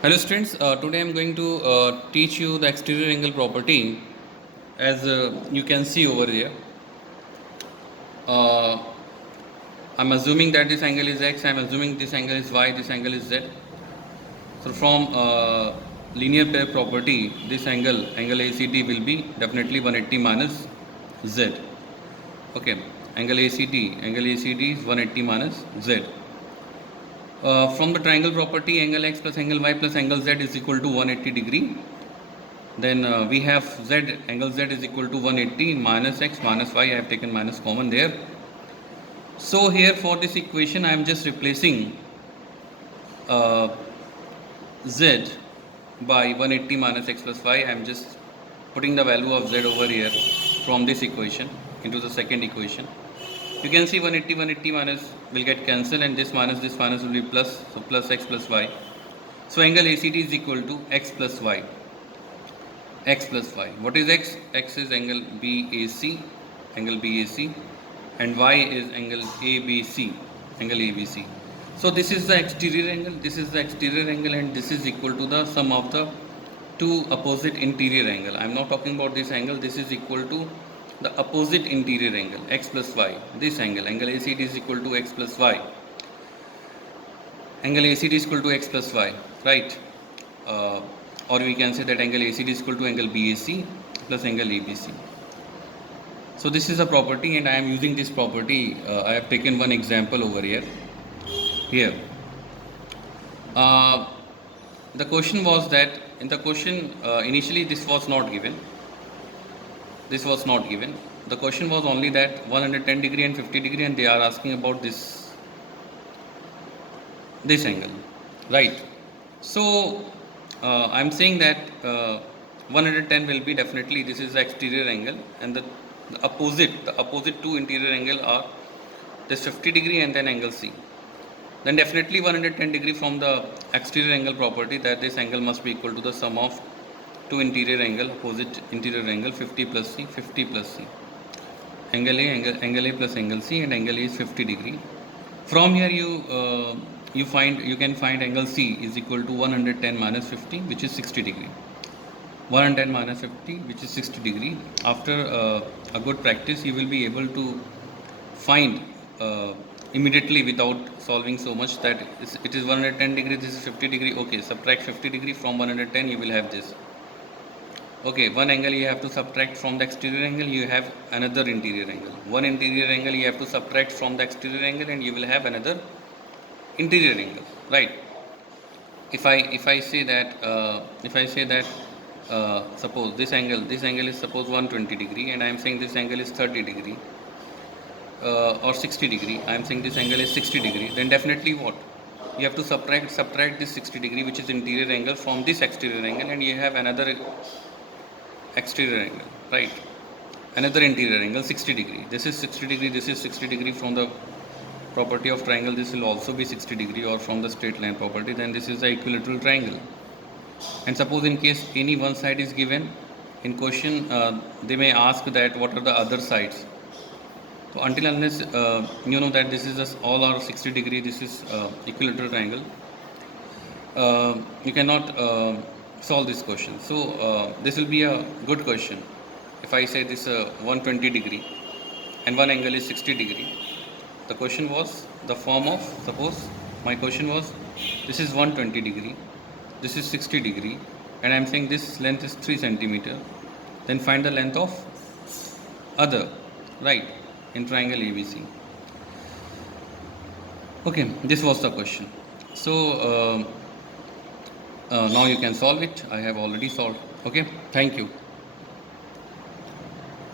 Hello students, today I am going to teach you the exterior angle property. As you can see over here, uh, I am assuming that this angle is x, I am assuming this angle is y, this angle is z. So from linear pair property, this angle ACT will be definitely 180 minus z. Okay, angle ACT is 180 minus z. From the triangle property, angle x plus angle y plus angle z is equal to 180 degree. Then we have z, angle z is equal to 180 minus x minus y. I have taken minus common there. So here for this equation I am just replacing z by 180 minus x plus y. I am just putting the value of z over here from this equation into the second equation. You can see 180 minus will get cancelled, and this minus will be plus, so plus x plus y. So angle ACT is equal to x plus y. X plus y. What is x? X is angle BAC, and y is angle ABC, angle ABC. So this is the exterior angle, and this is equal to the sum of the two opposite interior angle. I am not talking about this angle. This is equal to the opposite interior angle, x plus y. This angle ACT is equal to x plus y. Angle ACT is equal to x plus y, right? Or we can say that angle ACT is equal to angle BAC plus angle ABC. So this is a property, and I am using this property. I have taken one example over here. The question was that in the question initially this was not given. The question was only that 110 degree and 50 degree, and they are asking about this angle, right? So I am saying that 110 will be definitely, this is the exterior angle, and the opposite two interior angle are this 50 degree and then angle C. Then definitely 110 degree from the exterior angle property, that this angle must be equal to the sum of two interior angle, opposite interior angle, 50 plus C. Angle A plus angle C, and angle A is 50 degree. From here you can find angle C is equal to 110 minus 50, which is 60 degree. 110 minus 50, which is 60 degree. After a good practice, you will be able to find immediately without solving so much that it is 110 degree, this is 50 degree. Okay, subtract 50 degree from 110, you will have this. Okay, one angle you have to subtract from the exterior angle, you have another interior angle. One interior angle you have to subtract from the exterior angle, and you will have another interior angle, right? If I say that suppose this angle is suppose 120 degree, and I am saying this angle is 30 degree or 60 degree. I am saying this angle is 60 degree. Then definitely what? You have to subtract this 60 degree, which is interior angle, from this exterior angle, and you have another exterior angle, right? Another interior angle, 60 degree. This is 60 degree, this is 60 degree. From the property of triangle, this will also be 60 degree, or from the straight line property, then this is the equilateral triangle. And suppose in case any one side is given in question, they may ask that what are the other sides. So until unless you know that this is all are 60 degree, this is equilateral triangle, you cannot solve this question. So this will be a good question. If I say this 120 degree and one angle is 60 degree, the question was the form of, suppose my question was this is 120 degree, this is 60 degree, and I am saying this length is 3 centimeter. Then find the length of other, right, in triangle ABC. Okay, this was the question. So now you can solve it. I have already solved. Okay, thank you.